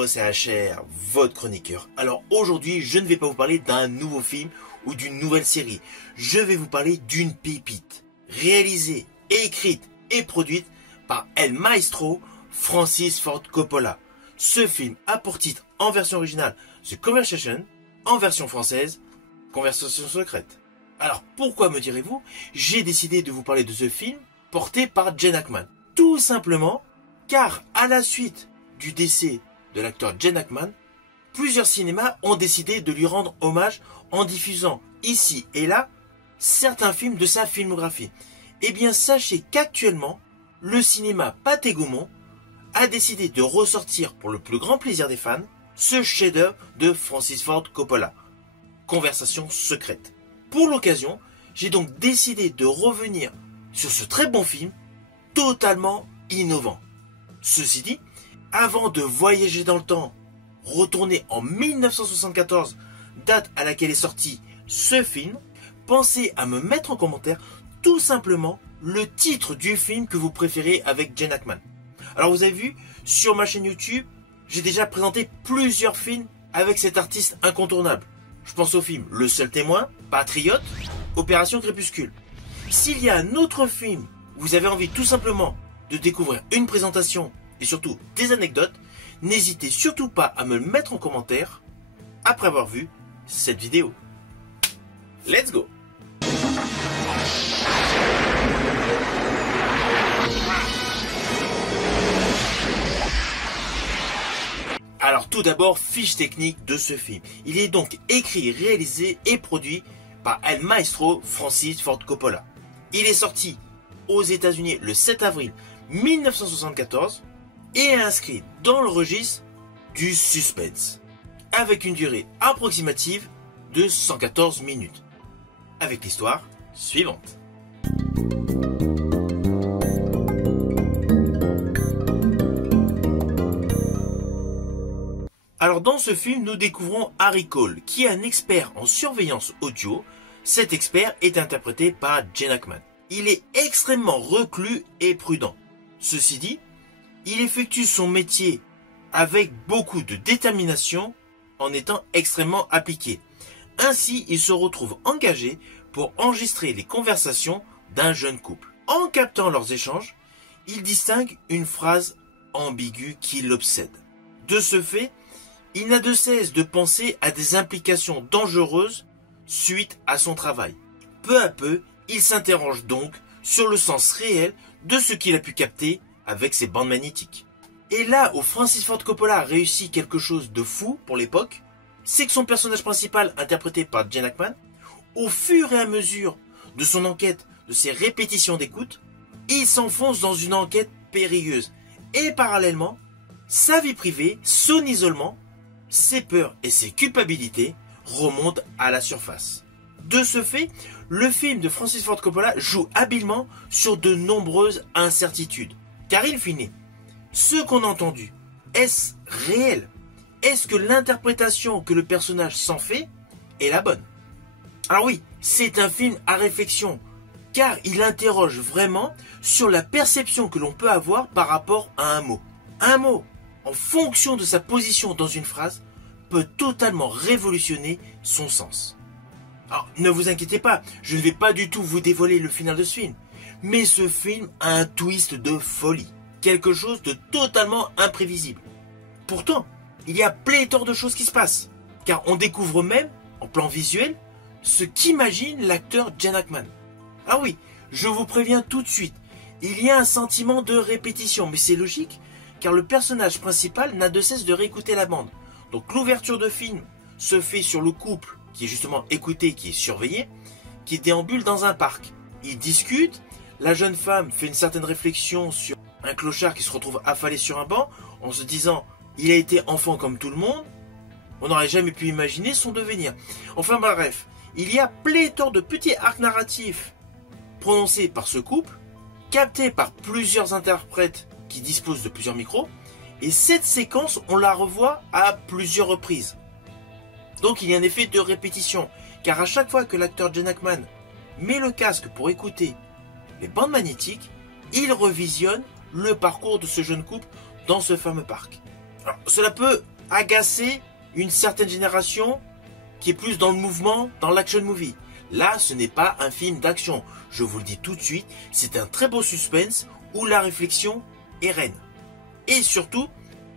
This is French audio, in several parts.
Hello, c'est HR, votre chroniqueur. Alors aujourd'hui, je ne vais pas vous parler d'un nouveau film ou d'une nouvelle série. Je vais vous parler d'une pépite, réalisée, écrite et produite par El Maestro Francis Ford Coppola. Ce film a pour titre en version originale The Conversation, en version française Conversation secrète. Alors pourquoi me direz-vous, j'ai décidé de vous parler de ce film porté par Gene Hackman. Tout simplement car à la suite du décès de l'acteur Gene Hackman, plusieurs cinémas ont décidé de lui rendre hommage en diffusant ici et là certains films de sa filmographie. Eh bien sachez qu'actuellement, le cinéma Pathé Gaumont a décidé de ressortir pour le plus grand plaisir des fans ce chef-d'œuvre de Francis Ford Coppola, Conversation secrète. Pour l'occasion, j'ai donc décidé de revenir sur ce très bon film totalement innovant. Ceci dit, avant de voyager dans le temps, retourner en 1974, date à laquelle est sorti ce film, pensez à me mettre en commentaire tout simplement le titre du film que vous préférez avec Gene Hackman. Alors vous avez vu, sur ma chaîne YouTube, j'ai déjà présenté plusieurs films avec cet artiste incontournable. Je pense au film Le Seul Témoin, Patriote, Opération Crépuscule. S'il y a un autre film où vous avez envie tout simplement de découvrir une présentation et surtout des anecdotes, n'hésitez surtout pas à me le mettre en commentaire après avoir vu cette vidéo. Let's go! Alors tout d'abord, fiche technique de ce film. Il est donc écrit, réalisé et produit par El Maestro Francis Ford Coppola. Il est sorti aux États-Unis le 7 avril 1974 et est inscrit dans le registre du suspense, avec une durée approximative de 114 minutes, avec l'histoire suivante. Alors dans ce film, nous découvrons Harry Cole, qui est un expert en surveillance audio. Cet expert est interprété par Gene Hackman. Il est extrêmement reclus et prudent. Ceci dit, il effectue son métier avec beaucoup de détermination en étant extrêmement appliqué. Ainsi, il se retrouve engagé pour enregistrer les conversations d'un jeune couple. En captant leurs échanges, il distingue une phrase ambiguë qui l'obsède. De ce fait, il n'a de cesse de penser à des implications dangereuses suite à son travail. Peu à peu, il s'interroge donc sur le sens réel de ce qu'il a pu capter avec ses bandes magnétiques. Et là où Francis Ford Coppola a réussi quelque chose de fou pour l'époque, c'est que son personnage principal, interprété par Gene Hackman, au fur et à mesure de son enquête, de ses répétitions d'écoute, il s'enfonce dans une enquête périlleuse. Et parallèlement, sa vie privée, son isolement, ses peurs et ses culpabilités remontent à la surface. De ce fait, le film de Francis Ford Coppola joue habilement sur de nombreuses incertitudes. Car in fine, ce qu'on a entendu, est-ce réel? Est-ce que l'interprétation que le personnage s'en fait est la bonne? Alors oui, c'est un film à réflexion, car il interroge vraiment sur la perception que l'on peut avoir par rapport à un mot. Un mot, en fonction de sa position dans une phrase, peut totalement révolutionner son sens. Alors, ne vous inquiétez pas, je ne vais pas du tout vous dévoiler le final de ce film, mais ce film a un twist de folie, quelque chose de totalement imprévisible. Pourtant, il y a pléthore de choses qui se passent, car on découvre même, en plan visuel, ce qu'imagine l'acteur Gene Hackman. Ah oui, je vous préviens tout de suite, il y a un sentiment de répétition, mais c'est logique, car le personnage principal n'a de cesse de réécouter la bande. Donc l'ouverture de film se fait sur le couple qui est justement écouté, qui est surveillé, qui déambule dans un parc. Ils discutent, la jeune femme fait une certaine réflexion sur un clochard qui se retrouve affalé sur un banc en se disant « il a été enfant comme tout le monde, on n'aurait jamais pu imaginer son devenir ». Enfin bref, il y a pléthore de petits arcs narratifs prononcés par ce couple, captés par plusieurs interprètes qui disposent de plusieurs micros, et cette séquence, on la revoit à plusieurs reprises. Donc il y a un effet de répétition, car à chaque fois que l'acteur Gene Hackman met le casque pour écouter les bandes magnétiques, il revisionne le parcours de ce jeune couple dans ce fameux parc. Alors, cela peut agacer une certaine génération qui est plus dans le mouvement, dans l'action movie. Là, ce n'est pas un film d'action. Je vous le dis tout de suite, c'est un très beau suspense où la réflexion est reine. Et surtout,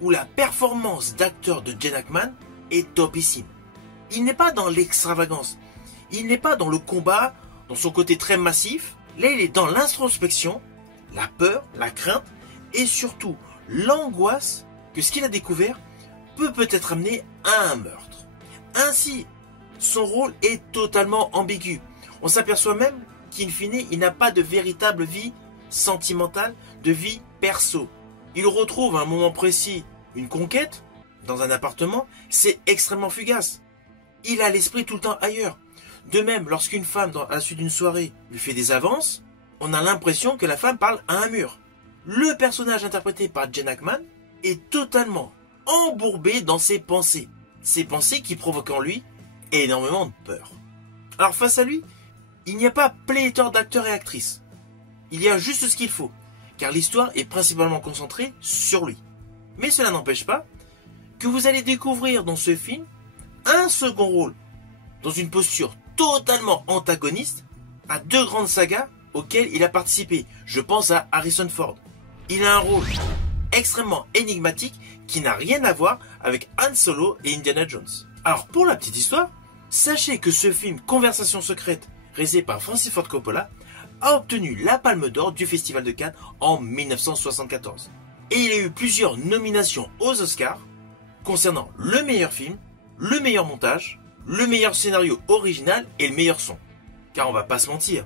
où la performance d'acteur de Gene Hackman est topissime. Il n'est pas dans l'extravagance. Il n'est pas dans le combat, dans son côté très massif. Là, il est dans l'introspection, la peur, la crainte et surtout l'angoisse que ce qu'il a découvert peut peut-être amener à un meurtre. Ainsi, son rôle est totalement ambigu. On s'aperçoit même qu'in fine, il n'a pas de véritable vie sentimentale, de vie perso. Il retrouve à un moment précis une conquête dans un appartement, c'est extrêmement fugace. Il a l'esprit tout le temps ailleurs. De même, lorsqu'une femme, à la suite d'une soirée, lui fait des avances, on a l'impression que la femme parle à un mur. Le personnage interprété par Gene Hackman est totalement embourbé dans ses pensées qui provoquent en lui énormément de peur. Alors face à lui, il n'y a pas pléthore d'acteurs et actrices. Il y a juste ce qu'il faut, car l'histoire est principalement concentrée sur lui. Mais cela n'empêche pas que vous allez découvrir dans ce film un second rôle, dans une posture totalement antagoniste à deux grandes sagas auxquelles il a participé. Je pense à Harrison Ford. Il a un rôle extrêmement énigmatique qui n'a rien à voir avec Han Solo et Indiana Jones. Alors pour la petite histoire, sachez que ce film Conversation secrète, réalisé par Francis Ford Coppola, a obtenu la Palme d'Or du Festival de Cannes en 1974. Et il a eu plusieurs nominations aux Oscars concernant le meilleur film, le meilleur montage, le meilleur scénario original et le meilleur son. Car on va pas se mentir,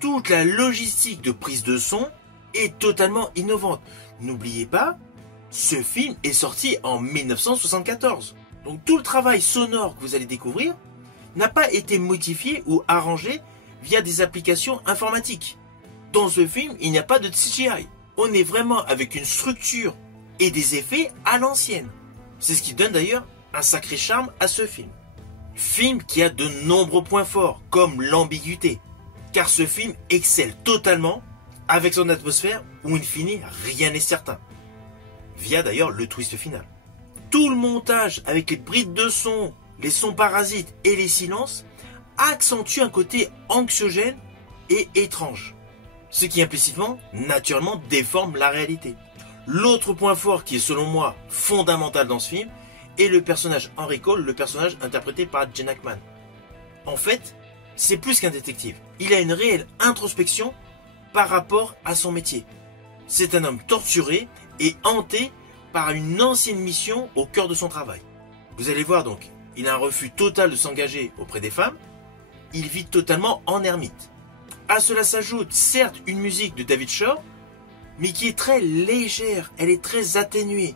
toute la logistique de prise de son est totalement innovante. N'oubliez pas, ce film est sorti en 1974. Donc tout le travail sonore que vous allez découvrir n'a pas été modifié ou arrangé via des applications informatiques. Dans ce film, il n'y a pas de CGI. On est vraiment avec une structure et des effets à l'ancienne. C'est ce qui donne d'ailleurs un sacré charme à ce film. Film qui a de nombreux points forts, comme l'ambiguïté. Car ce film excelle totalement avec son atmosphère où in fine rien n'est certain. Via d'ailleurs le twist final. Tout le montage avec les brides de son, les sons parasites et les silences accentue un côté anxiogène et étrange. Ce qui implicitement, naturellement, déforme la réalité. L'autre point fort qui est selon moi fondamental dans ce film est le personnage Henry Cole, le personnage interprété par Gene Hackman. En fait, c'est plus qu'un détective. Il a une réelle introspection par rapport à son métier. C'est un homme torturé et hanté par une ancienne mission au cœur de son travail. Vous allez voir donc, il a un refus total de s'engager auprès des femmes. Il vit totalement en ermite. À cela s'ajoute certes une musique de David Shore, mais qui est très légère, elle est très atténuée,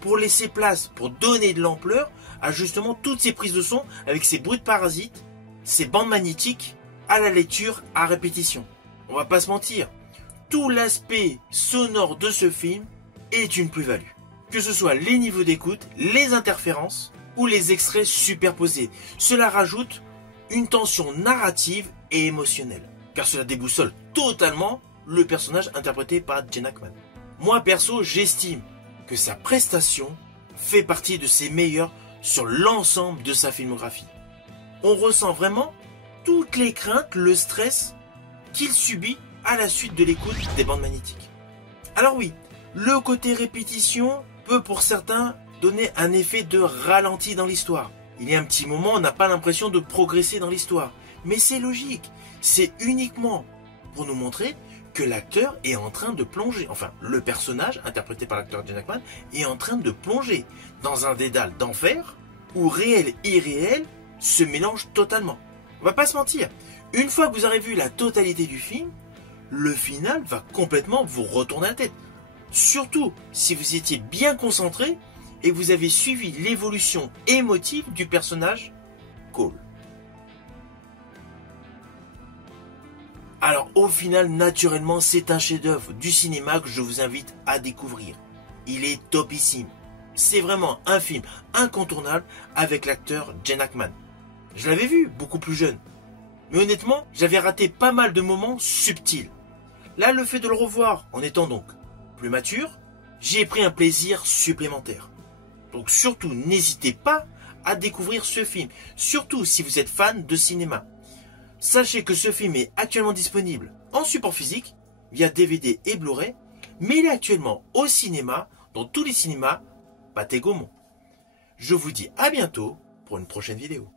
pour laisser place, pour donner de l'ampleur à justement toutes ces prises de son avec ces bruits de parasites, ces bandes magnétiques à la lecture à répétition. On va pas se mentir, tout l'aspect sonore de ce film est une plus-value. Que ce soit les niveaux d'écoute, les interférences ou les extraits superposés. Cela rajoute une tension narrative et émotionnelle, car cela déboussole totalement le personnage interprété par Gene Hackman. Moi perso, j'estime que sa prestation fait partie de ses meilleures sur l'ensemble de sa filmographie. On ressent vraiment toutes les craintes, le stress qu'il subit à la suite de l'écoute des bandes magnétiques. Alors oui, le côté répétition peut pour certains donner un effet de ralenti dans l'histoire. Il y a un petit moment, on n'a pas l'impression de progresser dans l'histoire. Mais c'est logique. C'est uniquement pour nous montrer que l'acteur est en train de plonger. Enfin, le personnage, interprété par l'acteur Gene Hackman, est en train de plonger dans un dédale d'enfer où réel et irréel se mélangent totalement. On va pas se mentir. Une fois que vous aurez vu la totalité du film, le final va complètement vous retourner la tête. Surtout si vous étiez bien concentré et vous avez suivi l'évolution émotive du personnage Cole. Alors au final, naturellement, c'est un chef-d'œuvre du cinéma que je vous invite à découvrir. Il est topissime. C'est vraiment un film incontournable avec l'acteur Gene Hackman. Je l'avais vu beaucoup plus jeune. Mais honnêtement, j'avais raté pas mal de moments subtils. Là, le fait de le revoir en étant donc plus mature, j'ai pris un plaisir supplémentaire. Donc surtout, n'hésitez pas à découvrir ce film, surtout si vous êtes fan de cinéma. Sachez que ce film est actuellement disponible en support physique, via DVD et Blu-ray, mais il est actuellement au cinéma, dans tous les cinémas Pathé Gaumont. Je vous dis à bientôt pour une prochaine vidéo.